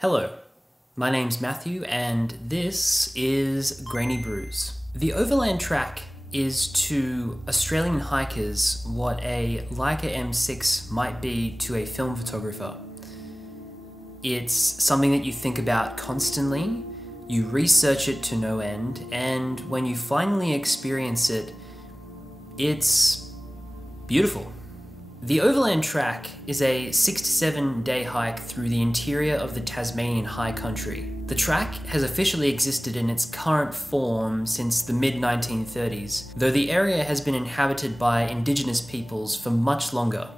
Hello, my name's Matthew and this is Grainy Brews. The Overland track is to Australian hikers what a Leica M6 might be to a film photographer. It's something that you think about constantly, you research it to no end, and when you finally experience it, it's beautiful. The Overland track is a 6 to 7 day hike through the interior of the Tasmanian high country. The track has officially existed in its current form since the mid-1930s, though the area has been inhabited by Indigenous peoples for much longer.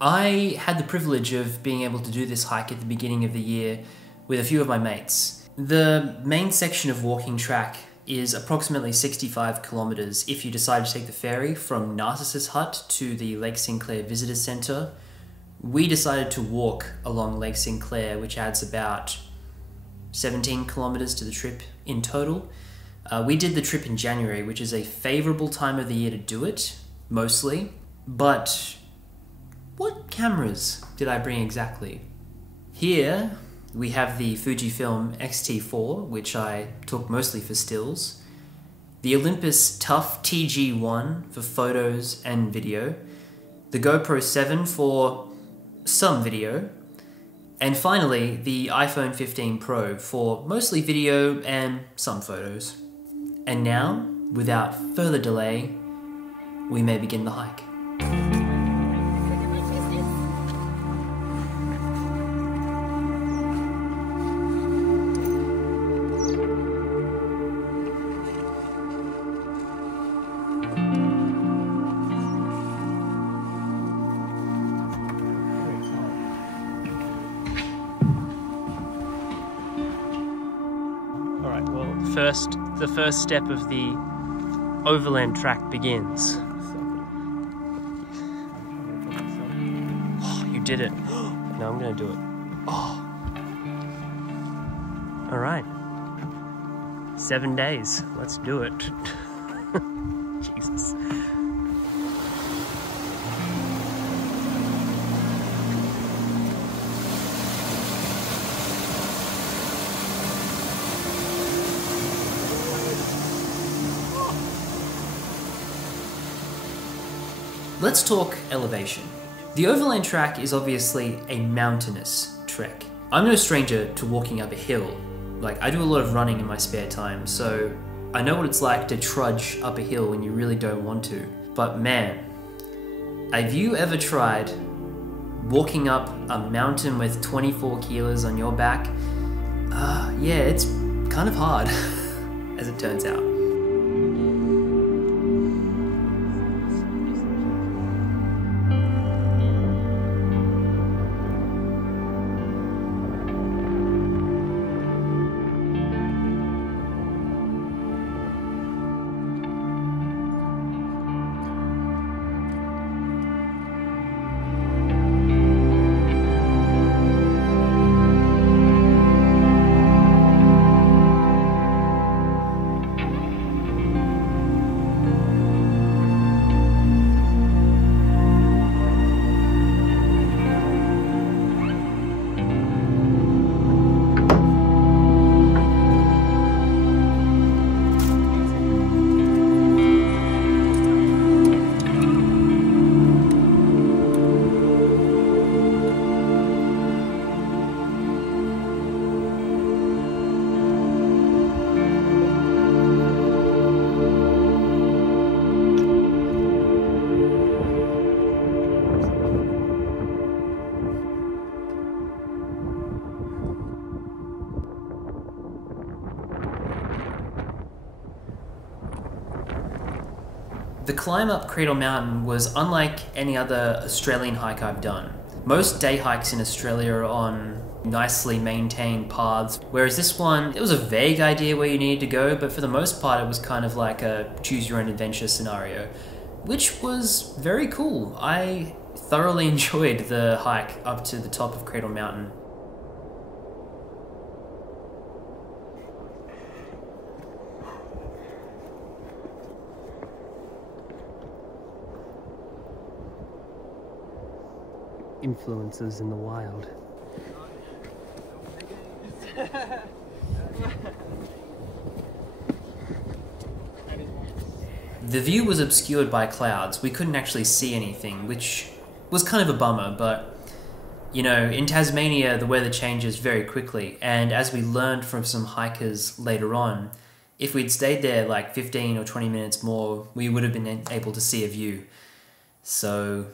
I had the privilege of being able to do this hike at the beginning of the year with a few of my mates. The main section of walking track is approximately 65 kilometers if you decide to take the ferry from Narcissus Hut to the Lake Sinclair Visitor Centre. We decided to walk along Lake Sinclair, which adds about 17 kilometers to the trip in total. We did the trip in January, which is a favourable time of the year to do it, mostly. But what cameras did I bring exactly? Here we have the Fujifilm X-T4, which I took mostly for stills, the Olympus Tough TG1 for photos and video, the GoPro 7 for some video, and finally the iPhone 15 Pro for mostly video and some photos. And now, without further delay, we may begin the hike. The first step of the Overland track begins. Oh, you did it. No, I'm gonna do it. Oh. All right. 7 days. Let's do it. Jesus. Let's talk elevation. The Overland track is obviously a mountainous trek. I'm no stranger to walking up a hill. Like, I do a lot of running in my spare time, so I know what it's like to trudge up a hill when you really don't want to. But man, have you ever tried walking up a mountain with 24 kilos on your back? Yeah, it's kind of hard, as it turns out. The climb up Cradle Mountain was unlike any other Australian hike I've done. Most day hikes in Australia are on nicely maintained paths, whereas this one, it was a vague idea where you needed to go, but for the most part it was kind of like a choose your own adventure scenario, which was very cool. I thoroughly enjoyed the hike up to the top of Cradle Mountain. influences in the wild. The view was obscured by clouds. We couldn't actually see anything, which was kind of a bummer, but you know, in Tasmania, the weather changes very quickly, and as we learned from some hikers later on, if we'd stayed there like 15 or 20 minutes more, we would have been able to see a view. So,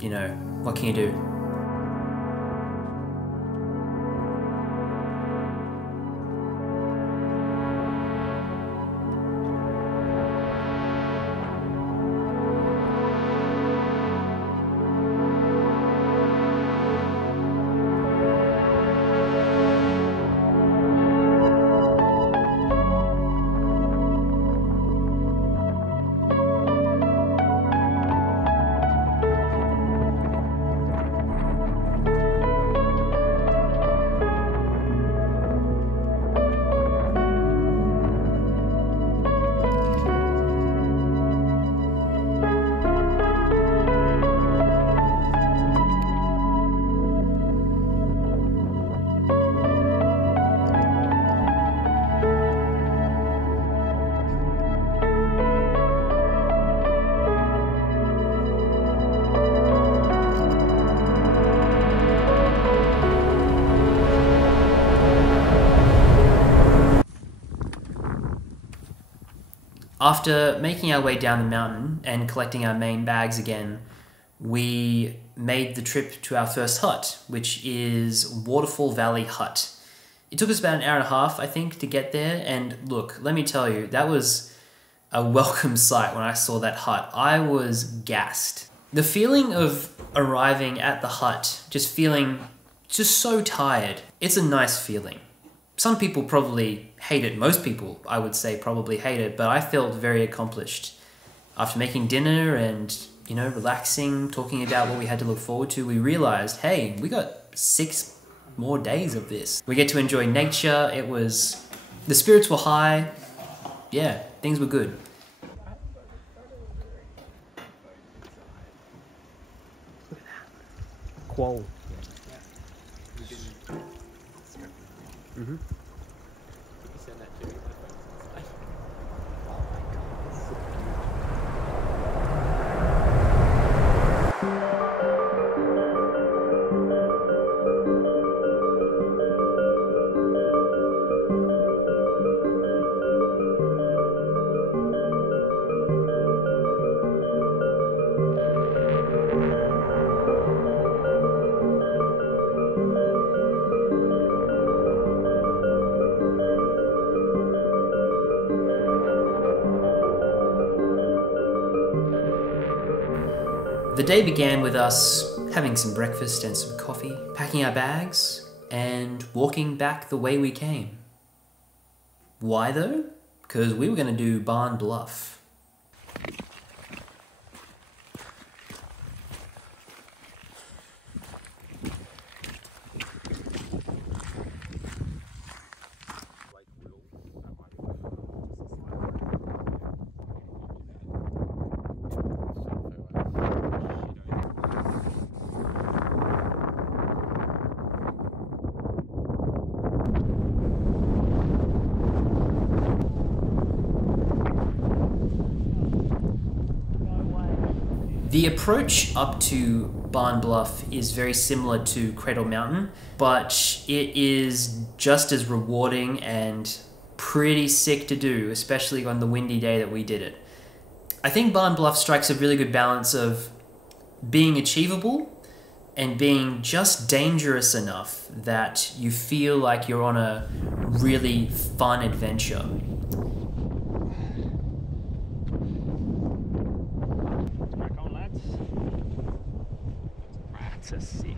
you know, what can you do? After making our way down the mountain and collecting our main bags again, we made the trip to our first hut, which is Waterfall Valley Hut. It took us about an hour and a half, I think, to get there, and look, let me tell you, that was a welcome sight when I saw that hut. I was gassed. The feeling of arriving at the hut, just feeling just so tired, it's a nice feeling. Some people probably hate it. Most people, I would say, probably hate it, but I felt very accomplished. After making dinner and, you know, relaxing, talking about what we had to look forward to, we realized, hey, we got 6 more days of this. We get to enjoy nature. The spirits were high. Yeah, things were good. Qual. Mm-hmm. The day began with us having some breakfast and some coffee, packing our bags, and walking back the way we came. Why though? Because we were going to do Barn Bluff. The approach up to Barn Bluff is very similar to Cradle Mountain, but it is just as rewarding and pretty sick to do, especially on the windy day that we did it. I think Barn Bluff strikes a really good balance of being achievable and being just dangerous enough that you feel like you're on a really fun adventure. That's a sick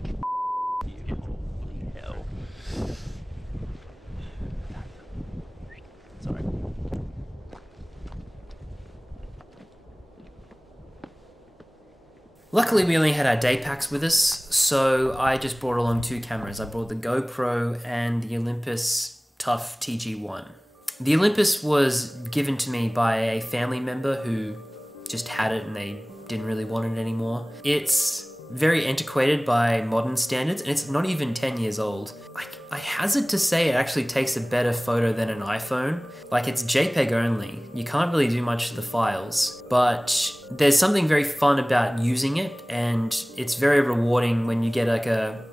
view. Holy hell. Sorry. Luckily we only had our day packs with us, so I just brought along 2 cameras. I brought the GoPro and the Olympus Tough TG1. The Olympus was given to me by a family member who just had it and they didn't really want it anymore. It's very antiquated by modern standards, and it's not even 10 years old. Like, I hazard to say it actually takes a better photo than an iPhone. Like, it's JPEG only. You can't really do much to the files, but there's something very fun about using it, and it's very rewarding when you get like a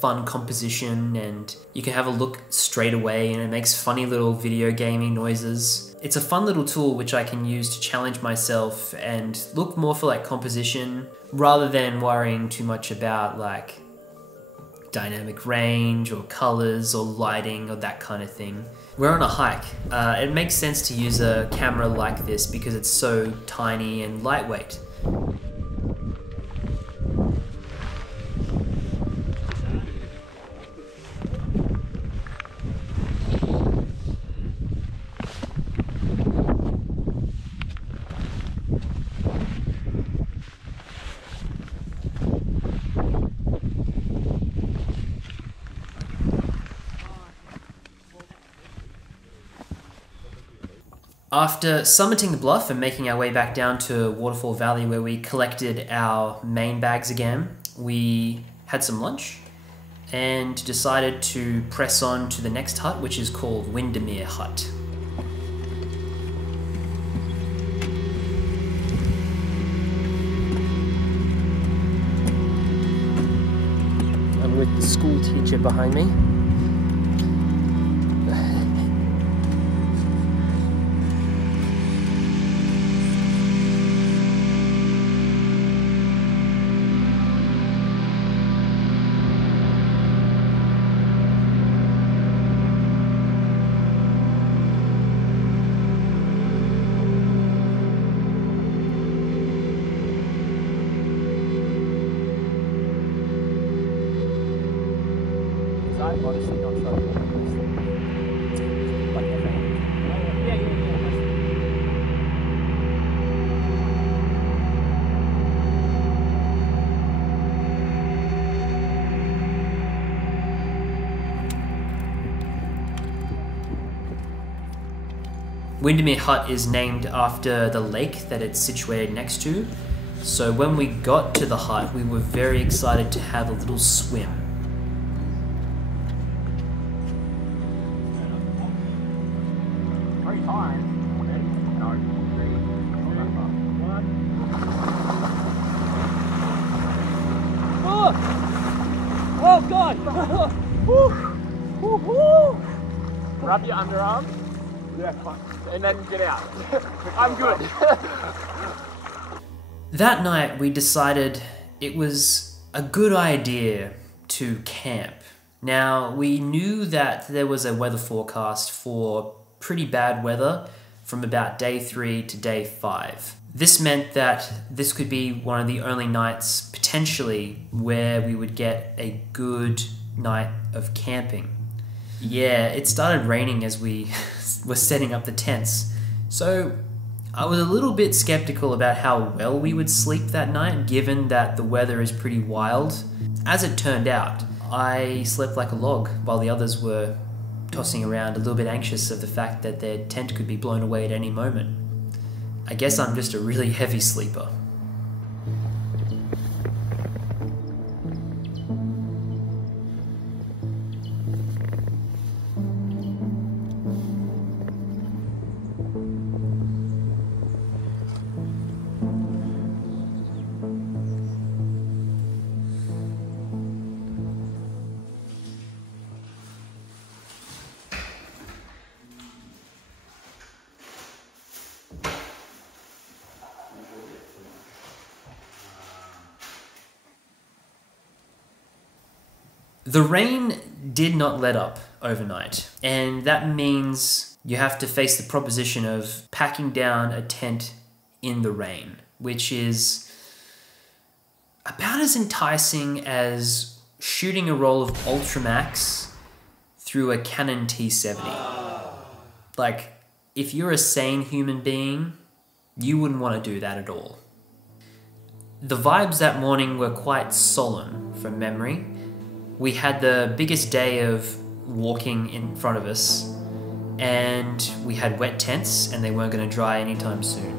fun composition and you can have a look straight away and it makes funny little video gaming noises. It's a fun little tool which I can use to challenge myself and look more for like composition rather than worrying too much about like dynamic range or colors or lighting or that kind of thing. We're on a hike. It makes sense to use a camera like this because it's so tiny and lightweight. After summiting the bluff and making our way back down to Waterfall Valley where we collected our main bags again, we had some lunch and decided to press on to the next hut, which is called Windermere Hut. I'm with the school teacher behind me. I'm honestly not sure. Like, yeah. Windermere Hut is named after the lake that it's situated next to. So when we got to the hut, we were very excited to have a little swim. Oh God! Rub your underarm. Yeah, fine. And then get out. I'm good. That night we decided it was a good idea to camp. Now we knew that there was a weather forecast for pretty bad weather from about day 3 to day 5. This meant that this could be one of the only nights potentially where we would get a good night of camping. Yeah, it started raining as we were setting up the tents, so I was a little bit skeptical about how well we would sleep that night given that the weather is pretty wild. As it turned out, I slept like a log while the others were tossing around a little bit anxious of the fact that their tent could be blown away at any moment. I guess I'm just a really heavy sleeper. The rain did not let up overnight, and that means you have to face the proposition of packing down a tent in the rain, which is about as enticing as shooting a roll of Ultramax through a Canon T70. Like, if you're a sane human being, you wouldn't want to do that at all. The vibes that morning were quite solemn from memory. We had the biggest day of walking in front of us, and we had wet tents and they weren't going to dry anytime soon.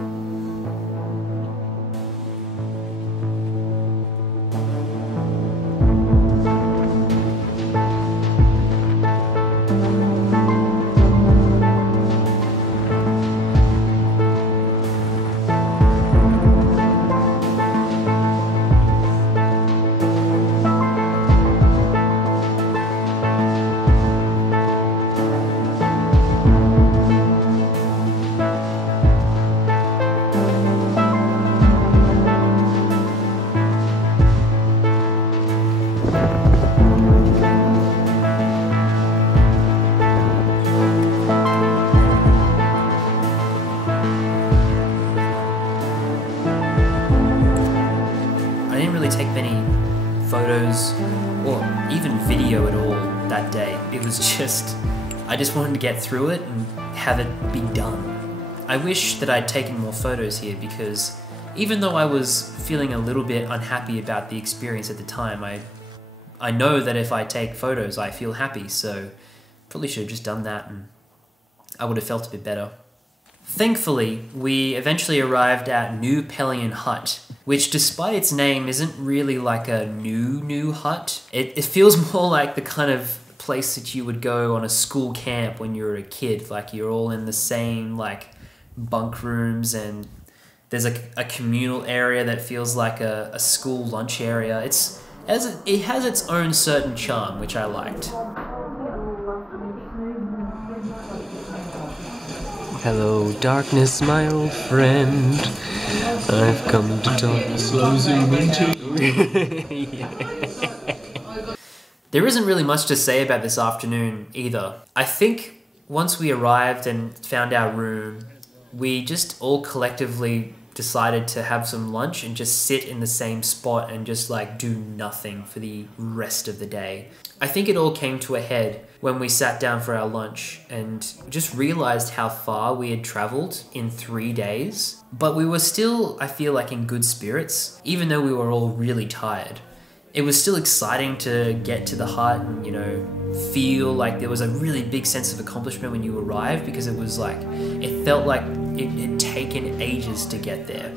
photos or even video at all that day. It was just, I just wanted to get through it and have it be done. I wish that I'd taken more photos here because even though I was feeling a little bit unhappy about the experience at the time, I know that if I take photos, I feel happy, so probably should have just done that and I would have felt a bit better. Thankfully, we eventually arrived at New Pelion Hut, which despite its name isn't really like a new hut. It feels more like the kind of place that you would go on a school camp when you were a kid. Like you're all in the same like bunk rooms and there's a communal area that feels like a school lunch area. It has its own certain charm, which I liked. Hello, darkness, my old friend. I've come to talk. Slow zoom into. There isn't really much to say about this afternoon either. I think once we arrived and found our room, we just all collectively decided to have some lunch and just sit in the same spot and just like do nothing for the rest of the day. I think it all came to a head when we sat down for our lunch and just realized how far we had traveled in 3 days. But we were still, I feel like, in good spirits, even though we were all really tired. It was still exciting to get to the hut and, you know, feel like there was a really big sense of accomplishment when you arrived because it was like, it felt like it had taken ages to get there.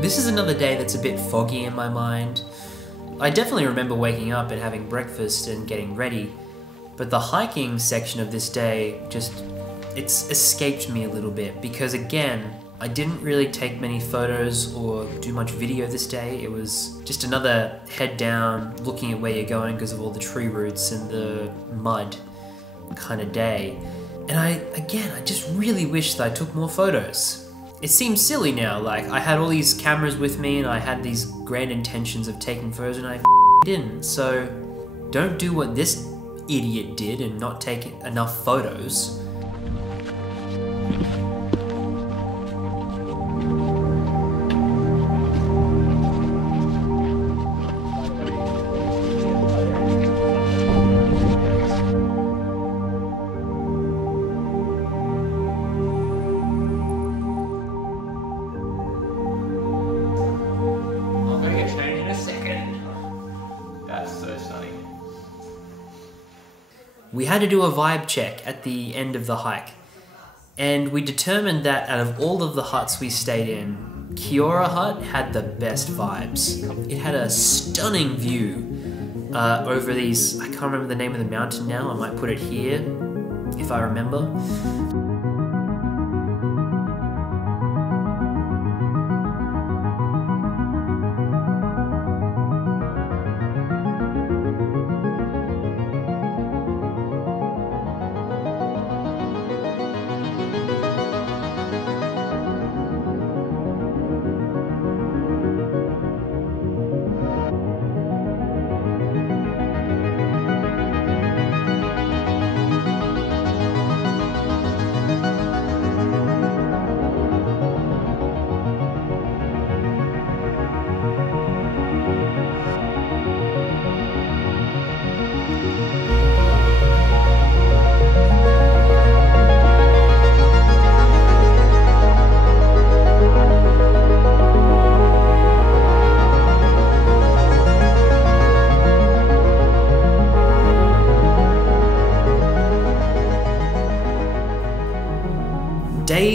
This is another day that's a bit foggy in my mind. I definitely remember waking up and having breakfast and getting ready, but the hiking section of this day it's escaped me a little bit because again, I didn't really take many photos or do much video this day. It was just another head down, looking at where you're going because of all the tree roots and the mud kind of day. And I just really wish that I took more photos. It seems silly now, like I had all these cameras with me and I had these grand intentions of taking photos and I didn't. So don't do what this idiot did and not take enough photos. We had to do a vibe check at the end of the hike, and we determined that out of all of the huts we stayed in, Kiora Hut had the best vibes. It had a stunning view over these, I can't remember the name of the mountain now, I might put it here if I remember.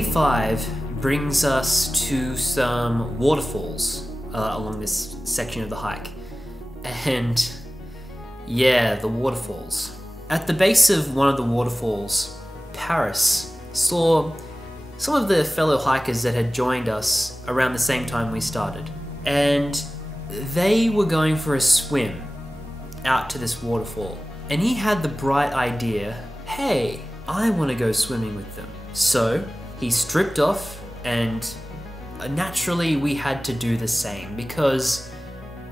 Day 5 brings us to some waterfalls along this section of the hike. And yeah, the waterfalls. At the base of one of the waterfalls, Paris saw some of the fellow hikers that had joined us around the same time we started. And they were going for a swim out to this waterfall. And he had the bright idea, hey, I want to go swimming with them. So he stripped off, and naturally we had to do the same, because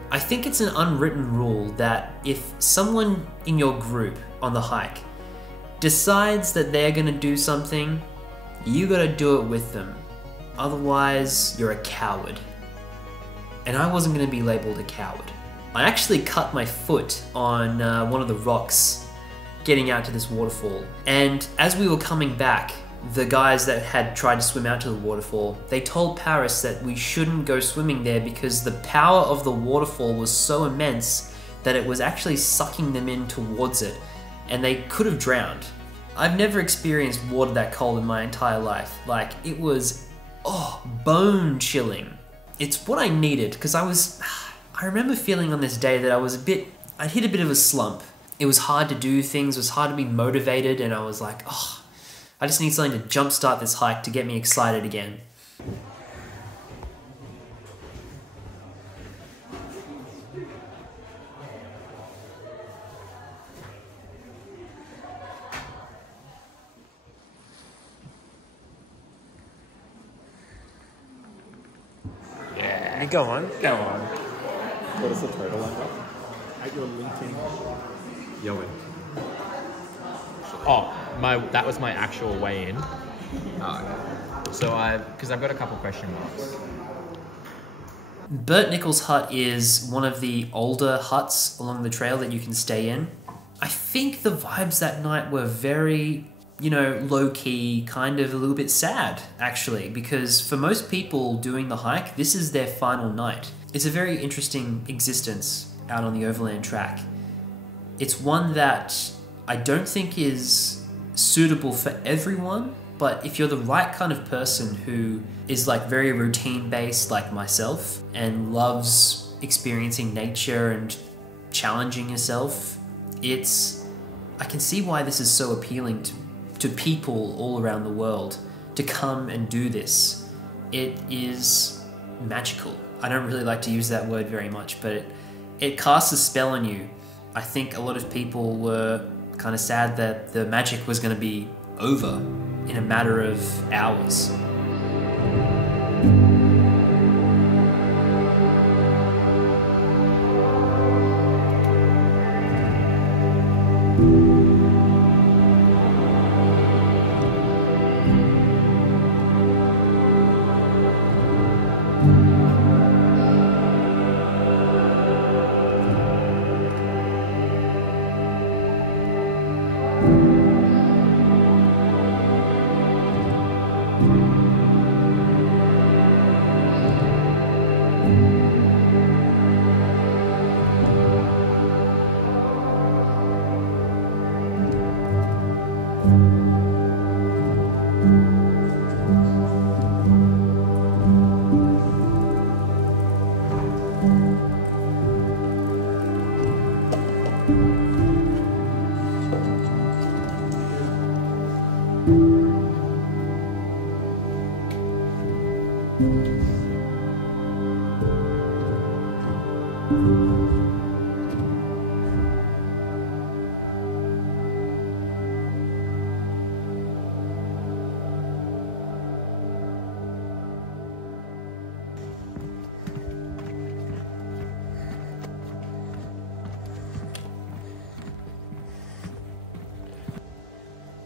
I think it's an unwritten rule that if someone in your group on the hike decides that they're gonna do something, you gotta do it with them. Otherwise, you're a coward. And I wasn't gonna be labeled a coward. I actually cut my foot on one of the rocks getting out to this waterfall. And as we were coming back, the guys that had tried to swim out to the waterfall, they told Paris that we shouldn't go swimming there because the power of the waterfall was so immense that it was actually sucking them in towards it, and they could have drowned. I've never experienced water that cold in my entire life. Like, it was, bone chilling. It's what I needed, because I remember feeling on this day that I'd hit a bit of a slump. It was hard to do things, it was hard to be motivated, and I was like, I just need something to jumpstart this hike to get me excited again. Yeah. Go on. Go on. What is the total end up? At your linking. Yo. Oh, that was my actual way in. Oh, okay. So because I've got a couple question marks. Bert Nichols' hut is one of the older huts along the trail that you can stay in. I think the vibes that night were very, low-key, kind of a little bit sad, actually, because for most people doing the hike, this is their final night. It's a very interesting existence out on the Overland track. It's one that I don't think is suitable for everyone, but if you're the right kind of person who is like very routine based like myself and loves experiencing nature and challenging yourself, I can see why this is so appealing to people all around the world to come and do this. It is magical. I don't really like to use that word very much, but it casts a spell on you. I think a lot of people were kind of sad that the magic was going to be over in a matter of hours.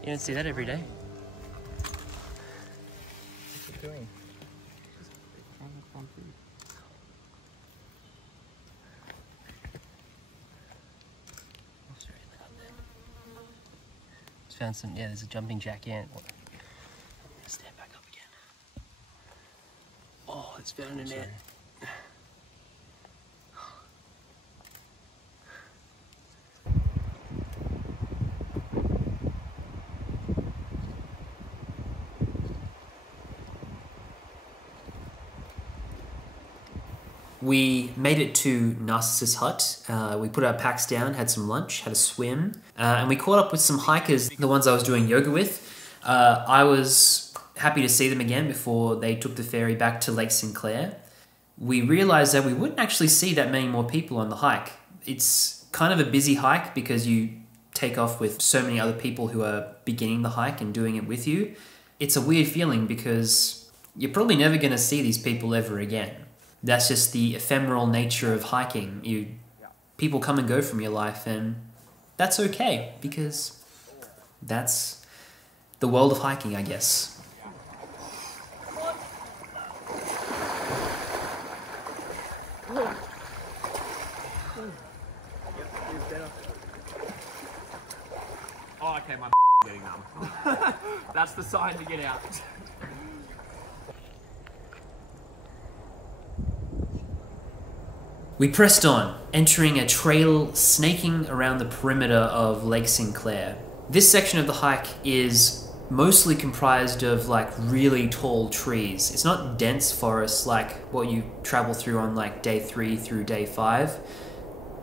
You don't see that every day. What's it doing? Just found some, there's a jumping jack ant. Stand back up again. Oh, it's found an ant. We made it to Narcissus Hut. We put our packs down, had some lunch, had a swim, and we caught up with some hikers, the ones I was doing yoga with. I was happy to see them again before they took the ferry back to Lake Sinclair. We realized that we wouldn't actually see that many more people on the hike. It's kind of a busy hike because you take off with so many other people who are beginning the hike and doing it with you. It's a weird feeling because you're probably never going to see these people ever again. That's just the ephemeral nature of hiking. People come and go from your life, and that's okay because that's the world of hiking, I guess. Oh, okay, my getting numb. That's the sign to get out. We pressed on, entering a trail snaking around the perimeter of Lake Sinclair. This section of the hike is mostly comprised of like really tall trees. It's not dense forest like what you travel through on like day 3 through day 5,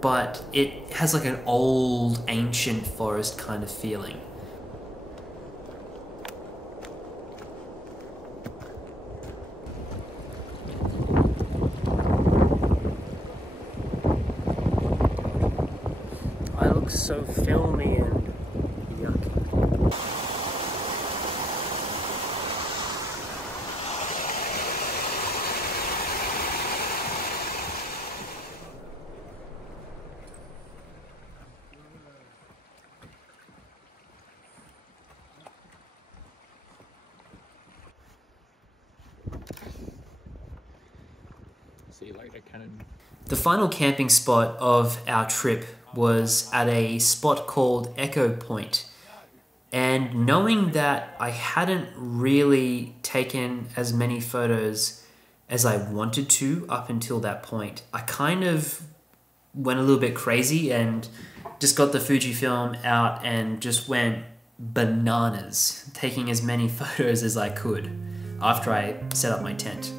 but it has like an old ancient forest kind of feeling. I look so filmy and yucky. See you later, Cannon. The final camping spot of our trip was at a spot called Echo Point. And knowing that I hadn't really taken as many photos as I wanted to up until that point, I kind of went a little bit crazy and just got the Fujifilm out and just went bananas, taking as many photos as I could after I set up my tent.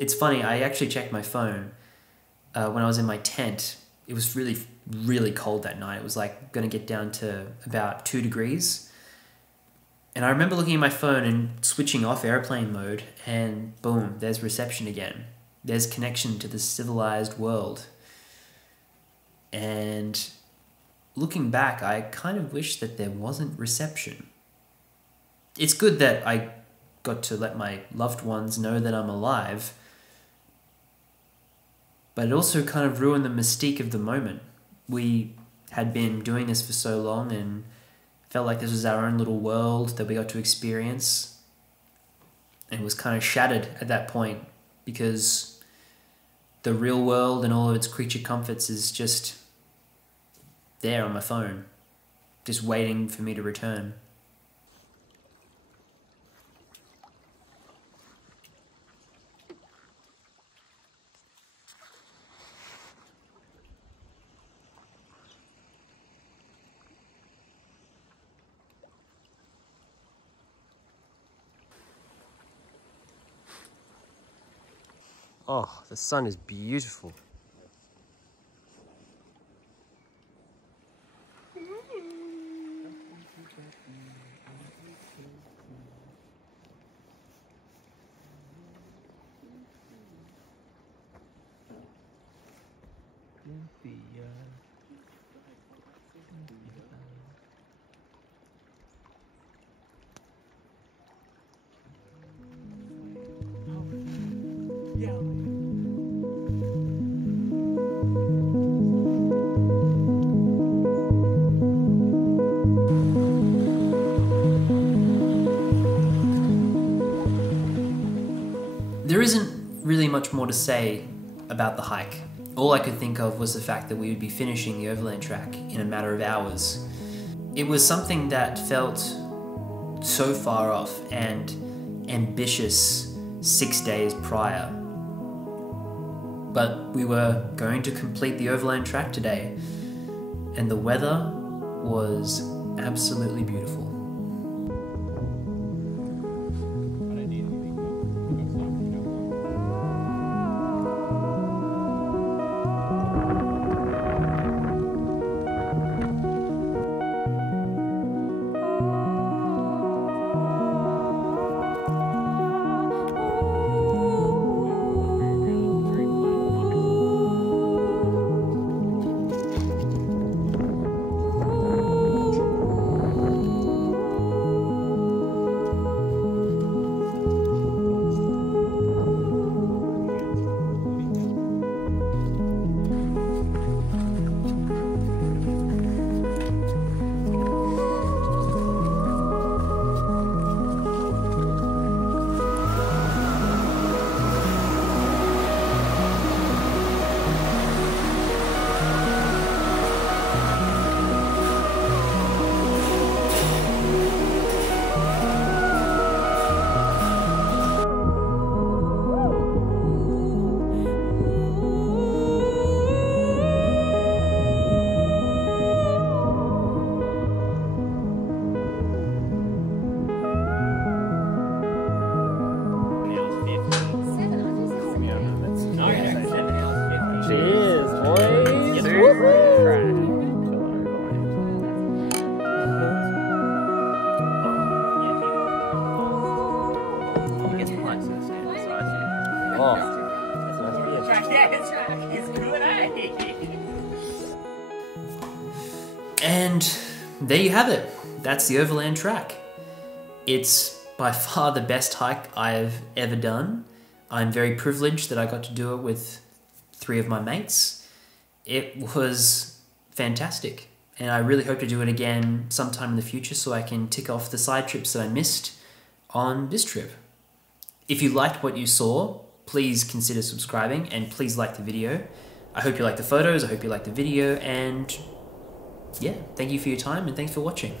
It's funny, I actually checked my phone when I was in my tent. It was really, really cold that night. It was like going to get down to about 2 degrees. And I remember looking at my phone and switching off airplane mode, and boom, there's reception again. There's connection to the civilized world. And looking back, I kind of wish that there wasn't reception. It's good that I got to let my loved ones know that I'm alive. But it also kind of ruined the mystique of the moment. We had been doing this for so long and felt like this was our own little world that we got to experience. And it was kind of shattered at that point because the real world and all of its creature comforts is just there on my phone, just waiting for me to return. Oh, the sun is beautiful. There isn't really much more to say about the hike. All I could think of was the fact that we would be finishing the Overland track in a matter of hours. It was something that felt so far off and ambitious 6 days prior. But we were going to complete the Overland track today, and the weather was absolutely beautiful. Cheers, boys! And there you have it. That's the Overland track. It's by far the best hike I've ever done. I'm very privileged that I got to do it with 3 of my mates. It was fantastic, and I really hope to do it again sometime in the future so I can tick off the side trips that I missed on this trip. If you liked what you saw, please consider subscribing and please like the video. I hope you like the photos, I hope you like the video, and yeah, thank you for your time and thanks for watching.